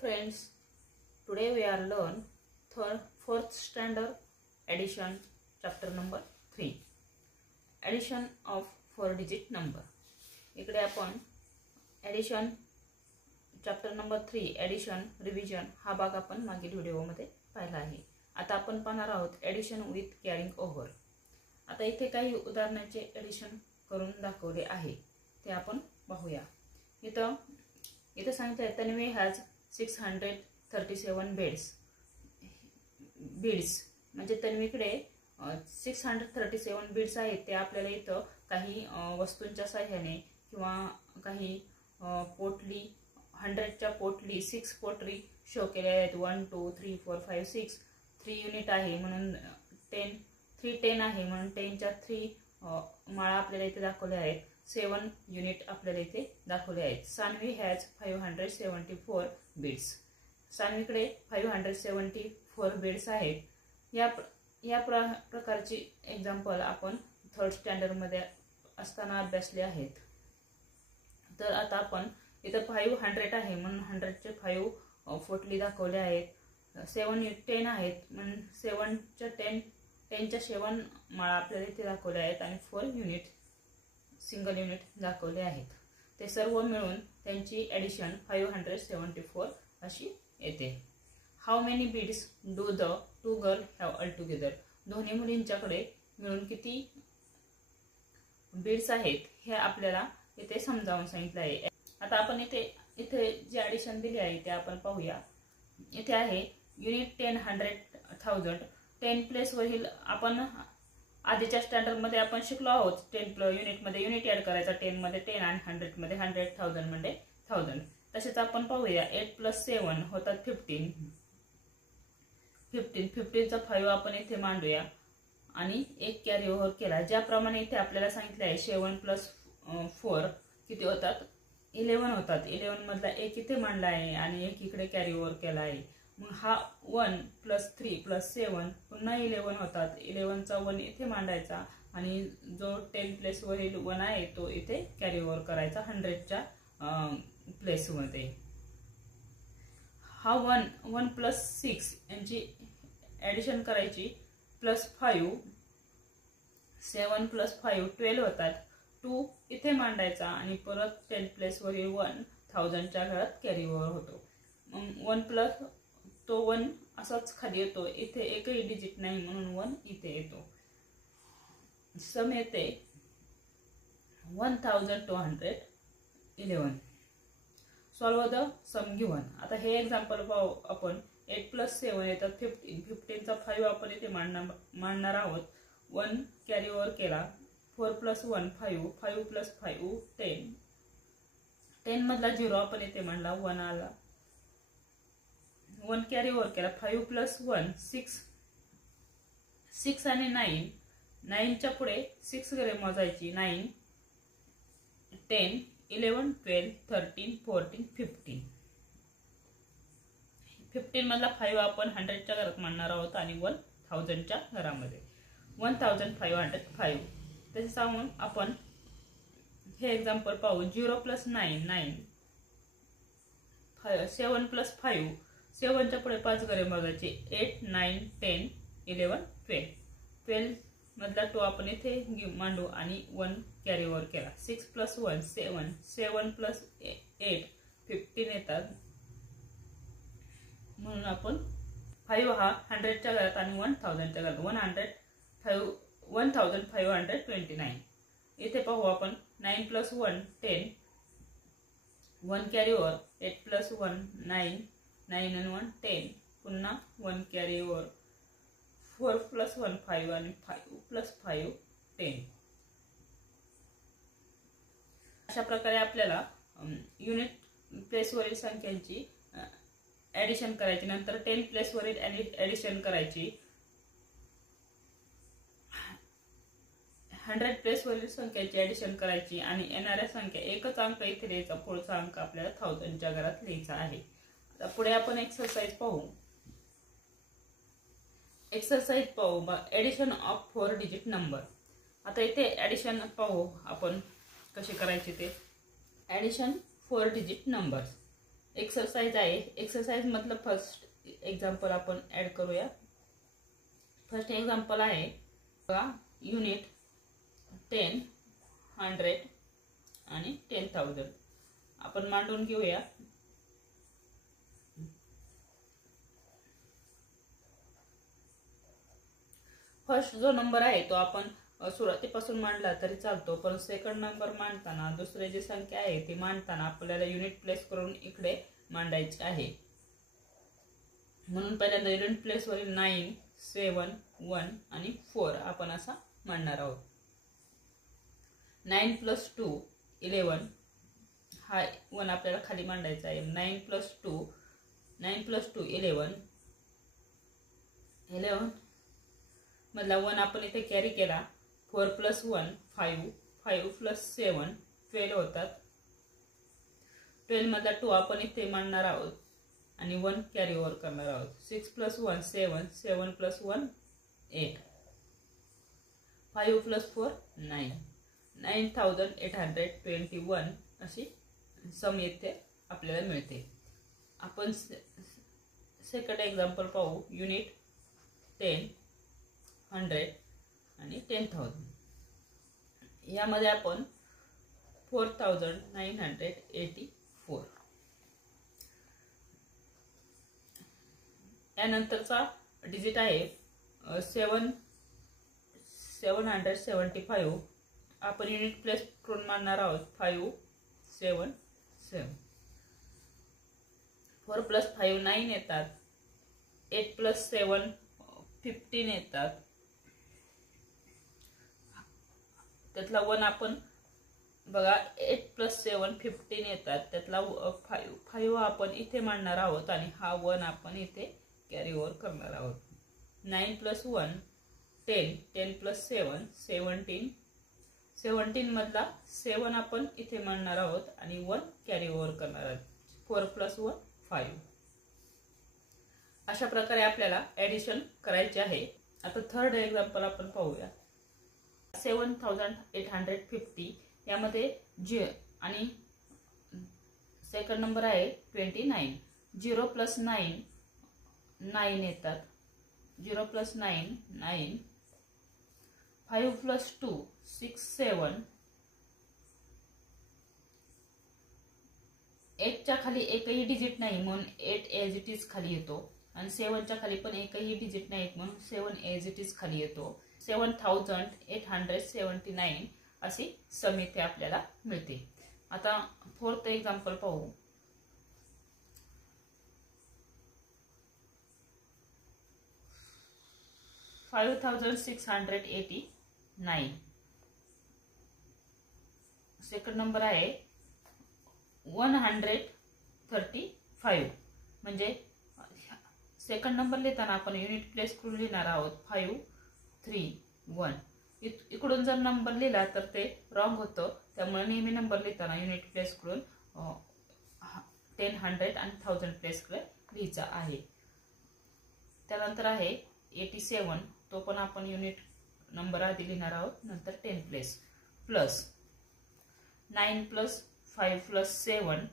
friends, today we are learn fourth standard addition chapter number 3 addition of 4-digit number. इकडे आपण addition chapter number 3 addition revision हा भाग आपण मागील video मध्ये पाहिला आहे. आता आपण पाहणार आहोत addition with carrying over. आता इथे काही उदाहरणाचे addition करून दाखवले आहे ते आपण पाहूया. इथे सांगितले तन्वी has 637 beads म्हणजे तन्वीकडे 637 बीड्स आहेत. ते आपल्याला इथं काही वस्तूंच्या सहाय्याने किंवा काही पोटली 100च्या पोटली 6 पोटली शो केल्या आहेत. 1 2 3 4 5 6 3 युनिट आहे म्हणून 310 आहे म्हणून 10च्या 3 माळा आपल्याला इथे दाखवल्या आहेत. 7 युनिट आपल्याला इथे दाखवले आहेत. Saanvi has 574 beads. सान्वीकडे 574 बीड्स आहेत. या प्रकारची एग्जांपल आपण थर्ड स्टँडर्ड मध्ये असताना अभ्यासले आहेत. तर आता आपण इथे 500 आहे म्हणून 100चे 5 पोटली दाखवले आहेत. 10 आहेत म्हणून 10च्या 7 माळा आपल्याला इथे दाखवल्या आहेत आणि 4 युनिट सिंगल युनिट दाखवले आहेत. ते सर्व मिळून त्यांची एडिशन 574 अशी येते. How many beads do the two girl have all together. दोन्ही मुलींच्याकडे मिळून किती बीड्स आहेत हे आपल्याला इथे समजावून सांगितले आहे. आता आपण इथे जे एडिशन दिले आहे ते आपण पाहूया. इथे आहे युनिट 10 100,000. 10 प्लेस वरील आपण आधीच्या स्टँडर्ड मध्ये आपण शिकलो आहोत. 10 युनिट मध्ये युनिट ऍड करायचा. 10 मध्ये 10 आणि 100 मध्ये 100,000 मध्ये 1000. तसेच आपण पाहूया 8 + 7 होतात 15. 15चा 5 आपण इथे मांडूया आणि एक कॅरी ओव्हर केला. ज्याप्रमाणे इथे आपल्याला सांगितले आहे 7 + 4 किती होतात 11 होतात. 11 मधला एक इथे मांडला आहे आणि एक इकडे कॅरी ओव्हर केला आहे. मग हा 1 + 3 + 7 पुन्हा 11 होतात. 11चा 1 इथे मांडायचा आणि जो 10 प्लेस वरील 1 आहे तो इथे कॅरी ओव्हर करायचा 100च्या प्लेस मध्ये. हा 1 + 6 यांची ऍडिशन करायची +5 7 + 5 12 होतात. 2 इथे मांडायचा आणि परत 10 प्लेस वरील 1 1000च्या घरात कॅरी ओव्हर होतो. मग 1 प्लस तो 1 असाच खाली येतो. इथे एकही डिजिट नाही म्हणून 1 इथे येतो. सम येते 1211. Solve the sum given. आता हे एक्झाम्पल पाहू आपण. 8 + 7 येतात 15. 15चा 5 आपण इथे मांडणार आहोत. 1 कॅरी ओव्हर केला. 4 + 1 5 5 + 5 10. 10 मधला 0 आपण इथे मांडला. 1 आला. 1 कॅरी ओव्हर केला. 5 + 1 6 6 आणि 9. 9च्या पुढे 6 घरे मोजायची. 9 10 11 12 13 14 15. 15 मधला 5 आपण 100च्या घरात मांडणार आहोत आणि 1000च्या घरामध्ये 1505. तसे सांगून आपण हे एक्झाम्पल पाहू. 0 + 9 9. 7 + 5 7च्या पुढे 5 घरे मोजायची. 8 9 10 11 12. 12 मधला 2 आपण इथे मांडू आणि 1 कॅरी ओव्हर केला. 6 + 1 7 7 + 8 15 येतात. म्हणून आपण 5 हा 100च्या घरात आणि 1000च्या घरात 1529. इथे पाहू आपण 9 + 1 10 1 कॅरी ओव्हर. 8 + 1 9 9 आणि 1 10 पुन्हा 1 कॅरी ओव्हर. 4 + 1 5 आणि 5 + 5 10. अशा प्रकारे आपल्याला युनिट प्लेस वरील संख्यांची ऍडिशन करायची. नंतर 10 प्लेस वरील ऍडिशन करायची. 100 प्लेस वरील संख्यांची ऍडिशन करायची आणि येणाऱ्या संख्या एकच अंक इथे लिहायचा. पुढचा अंक आपल्याला 1000च्या घरात लिहायचा आहे. आता पुढे आपण एक्सरसाइज पाहू. Addition of 4-digit number. आता इथे ऍडिशन पाहू आपण कशी करायची ते. Addition 4-digit numbers. एक्सरसाइज आहे. एक्सरसाइज मधलं फर्स्ट एक्झाम्पल आपण ऍड करूया. फर्स्ट एक्झाम्पल आहे बघा, युनिट 10, 100 आणि 10,000 आपण मांडून घेऊया. फर्स्ट जो नंबर आहे तो आपण सुरुवातीपासून मांडला तरी चालतो, पण सेकंड नंबर मांडताना दुसरे जी संख्या आहे ती मांडताना आपल्याला युनिट प्लेस करून इकडे मांडायची आहे. म्हणून पहिल्यांदा युनिट प्लेस वरील 9, 7, 1 आणि 4 आपण असा मांडणार आहोत. 9 + 2 11 हा 1 आपल्याला खाली मांडायचा आहे. 9 + 2 11 मधला 1 आपण इथे कॅरी केला. 4 + 1 5 5 + 7 12 होतात. 12 मधला 2 आपण इथे मांडणार आहोत आणि 1 कॅरी ओव्हर करणार आहोत. 6 + 1 7 7 + 1 8 5 + 4 9 9,821 अशी सम येथे आपल्याला मिळते. आपण सेकंड एक्झाम्पल पाहू. युनिट 10, 100 आणि 10,000 यामध्ये आपण 4,984 यानंतरचा डिजिट आहे 775. आपण युनिट प्लेस करून मांडणार आहोत. 5 7 7 4 + 5 9 येतात. 8 + 7 15 येतात. त्यातला 1 आपण बघा 8 + 7 15 येतात. त्यातला 5 आपण इथे मांडणार आहोत आणि हा 1 आपण इथे कॅरी ओव्हर करणार आहोत. 9 + 1 10 10 + 7 17 17 मधला 7 आपण इथे मांडणार आहोत आणि 1 कॅरी ओव्हर करणार आहोत. 4 + 1 5 अशा प्रकारे आपल्याला ऍडिशन करायचे आहे. आता थर्ड एक्झाम्पल आपण पाहूया. 7,850 यामध्ये जे आणि सेकंड नंबर आहे 29. 0 + 9 9 येतात. 0 + 9 9 5 + 2 6 7 8 च्या खाली एकही डिजिट नाही म्हणून 8 एज इट इज खाली येतो आणि 7 च्या खाली पण एकही डिजिट नाही म्हणून 7 एज इट इज खाली येतो. 7,879 अशी सम इथे आपल्याला मिळते. आता फोर्थ एक्झाम्पल पाहू. 5,689 सेकंड नंबर आहे 135. म्हणजे सेकंड नंबर लिहिताना आपण युनिट प्लेस करून लिहिणार आहोत. 5 3 1 इकडून जर नंबर लिहिला तर ते रॉंग होतं. त्यामुळे नेहमी नंबर लिहिताना युनिट प्लेस करून 10 100 आणि 1000 प्लेस कडे लिहायचा आहे. त्यानंतर आहे 87. तो पण आपण युनिट नंबर आधी लिहिणार आहोत, नंतर 10 प्लेस प्लस 9 + 5 + 7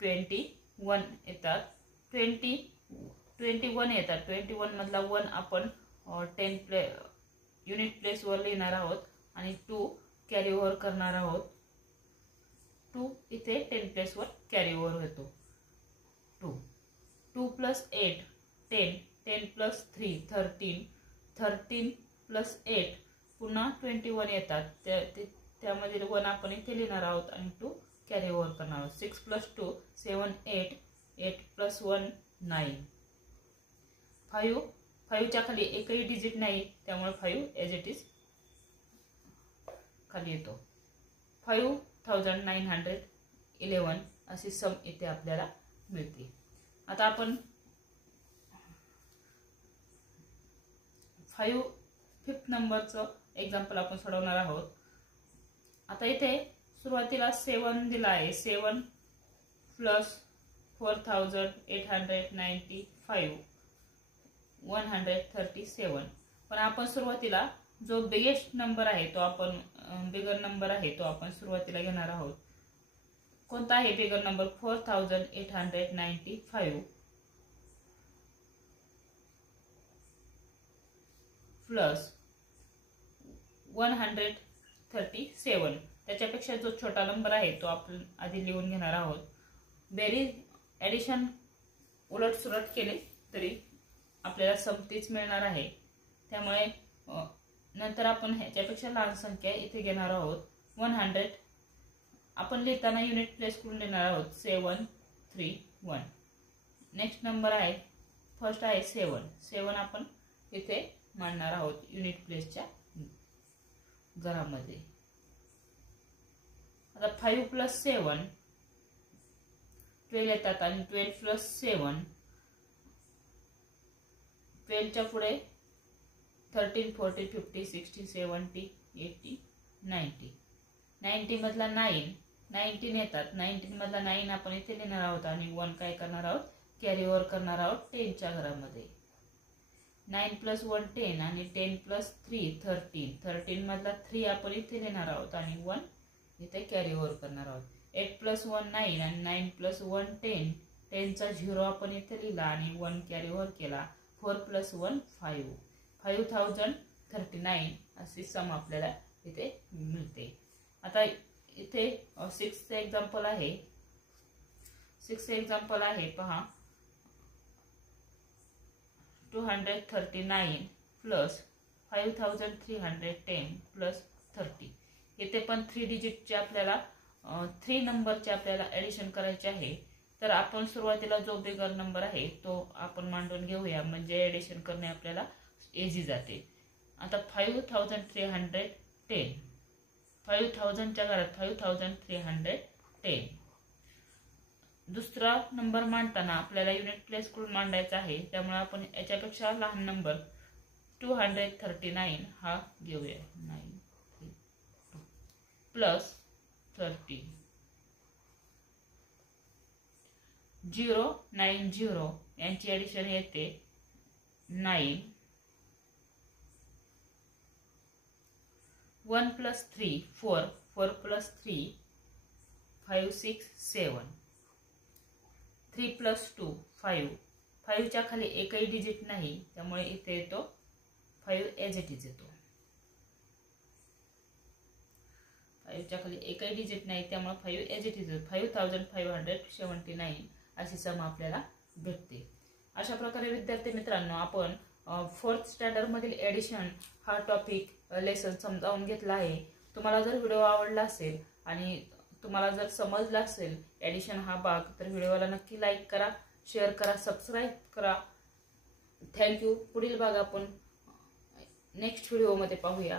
21 येतात. 21 येतात. 21 मधला 1 आपण 10 युनिट प्लेस वर लिहिणार आहोत आणि 2 कॅरी ओव्हर करणार आहोत. 2 इथे 10 प्लेस वर कॅरी ओव्हर होतो. 2 + 8 10 10 + 3 13 13 + 8 पुन्हा 21 येतात. त्यामध्ये 1 आपण इथे लिहिणार आहोत आणि 2 कॅरी ओव्हर करणार आहोत. 6 + 2 7 8 8 + 1 9 5 च्या खाली एकही डिजिट नाही त्यामुळे 5 एज इट इज खाली येतो. 5,911 अशी सम इथे आपल्याला मिळते. आता आपण 5th नंबरचं एक्झाम्पल आपण सोडवणार आहोत. आता इथे सुरुवातीला 7 दिला आहे. 7 + 4,895 137. पण आपण सुरुवातीला जो बिगेस्ट नंबर आहे तो आपण बिगर नंबर आहे तो आपण सुरुवातीला घेणार आहोत. कोणता आहे बिगर नंबर 4895 प्लस 137. त्याच्यापेक्षा जो छोटा नंबर आहे तो आपण आधी लिहून घेणार आहोत. बेरीज ॲडिशन उलटसुलट केले तरी आपल्याला सम तीच मिळणार आहे. त्यामुळे नंतर आपण ह्याच्यापेक्षा लहान संख्या इथे घेणार आहोत. 100 आपण लिहिताना युनिट प्लेस करून लिहिणार आहोत. 731. नेक्स्ट नंबर आहे, फर्स्ट आहे 7 आपण इथे मांडणार आहोत युनिट प्लेसच्या घरामध्ये. आता 5 + 7 12 येतात आणि 12 + 7 12च्या पुढे 13 14 15 16 17 18 19. 90 मधला 19 येतात. 19 मधला 9 आपण इथे लिहिणार आहोत आणि 1 काय करणार आहोत, कॅरी ओव्हर करणार आहोत 10च्या घरामध्ये. 9 + 1 10 आणि 10 + 3 13. 13 मधला 3 आपण इथे लिहिणार आहोत आणि 1 इथे कॅरी ओव्हर करणार आहोत. 8 + 1 9 आणि 9 + 1 10. 10चा 0 आपण इथे लिहिला आणि 1 कॅरी ओव्हर केला. 4 + 1 5. 5039 अशी सम आपल्याला इथे मिळते. आता इथे 6th एक्झाम्पल आहे. 6th एक्झाम्पल आहे पहा. 239 प्लस 5310 प्लस 30. इथे पण 3 डिजिटचे आपल्याला 3 नंबरचे आपल्याला ॲडिशन करायचे आहे. तर आपण सुरुवातीला जो बिगर नंबर आहे तो आपण मांडून घेऊया, म्हणजे ॲडिशन करणे आपल्याला इझी जाते. आता 5310 5000च्या घरात 5310. दुसरा नंबर मांडताना आपल्याला युनिट प्लेस करून मांडायचा आहे. त्यामुळे आपण याच्यापेक्षा लहान नंबर 239 हा घेऊया. 9 प्लस 30 090 यांची ॲडिशन येते 9. 1 + 3 4 4 + 3 5 6 7. 3 + 2 5. 5च्या खाली एकही डिजिट नाही, त्यामुळे इथे येतो 5 ॲज इट इज येतो. 5च्या खाली एकही डिजिट नाही, त्यामुळे 5 ॲज इट इज. 5579 अशी सम आपल्याला भेटते. अशा प्रकारे विद्यार्थी मित्रांनो आपण 4th स्टँडर्ड मधील ॲडिशन हा टॉपिक लेसन समजावून घेतला आहे. तुम्हाला जर व्हिडिओ आवडला असेल आणि तुम्हाला जर समजला असेल ॲडिशन हा भाग, तर व्हिडिओला नक्की लाईक करा, शेअर करा, सबस्क्राईब करा. थँक्यू. पुढील भाग आपण नेक्स्ट व्हिडिओमध्ये पाहूया.